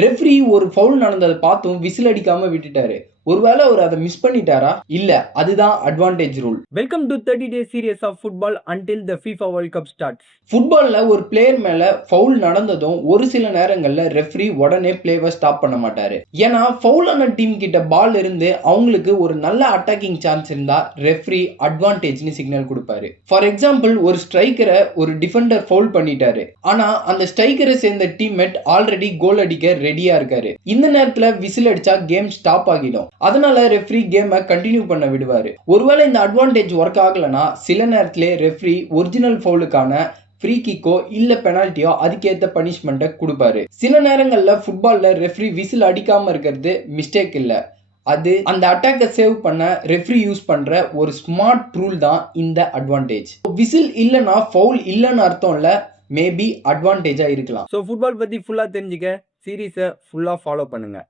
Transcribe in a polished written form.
Referee ஒரு foul நடந்ததை பார்த்தும் விசில் அடிக்காம விட்டுட்டாரு. ஒருவேளை அவர் அதை மிஸ் பண்ணிட்டாரா? இல்ல, அதுதான் advantage rule. Welcome to 30 day series of football until the FIFA world cup starts. ஃபுட்பால்ல ஒரு பிளேயர் மேல ஃபவுல் நடந்ததும் ஒரு சில நேரங்கள்ல ரெஃப்ரி உடனே பிளேவை ஸ்டாப் பண்ண மாட்டாரு. ஏன்னா ஃபவுலான டீம் கிட்ட பால் இருந்து அவங்களுக்கு ஒரு நல்ல அட்டாக்கிங் சான்ஸ் இருந்தா ரெஃப்ரி அட்வான்டேஜ்னு சிக்னல் கொடுப்பாரு. ஃபார் எக்ஸாம்பிள், ஒரு ஸ்ட்ரைக்கரை ஒரு டிஃபெண்டர் ஃபவுல் பண்ணிட்டாரு. ஆனா அந்த ஸ்ட்ரைக்கரை சேர்ந்த டீம்மேட் ஆல்ரெடி கோல் அடிக்க ரெடியா இருக்காரு. இந்த நேரத்துல விசில் அடிச்சா கேம் ஸ்டாப் ஆகிடும். அதனால ரெஃப்ரி கேமை கண்டினியூ பண்ண விடுவாரு. ஒருவேளை இந்த அட்வான்டேஜ் ஒர்க் ஆகலனா சில நேரத்திலே ரெஃப்ரி ஒரிஜினல் ஃபவுலுக்கான ஃப்ரீ கிக்கோ இல்ல பெனால்ட்டியோ அதுக்கேற்ற பனிஷ்மெண்ட்டை கொடுப்பாரு. சில நேரங்கள்ல ஃபுட்பால்ல ரெஃப்ரி விசில் அடிக்காம இருக்கிறது மிஸ்டேக் இல்ல, அது அந்த அட்டாக்கை சேவ் பண்ண ரெஃப்ரி யூஸ் பண்ற ஒரு ஸ்மார்ட் ரூல் தான் இந்த அட்வான்டேஜ். விசில் இல்லைன்னா ஃபவுல் இல்லைன்னு அர்த்தம் இல்ல, மேபி அட்வான்டேஜா இருக்கலாம். ஸோ ஃபுட்பால் பற்றி ஃபுல்லாக தெரிஞ்சுக்க சீரீஸை ஃபுல்லாக ஃபாலோ பண்ணுங்கள்.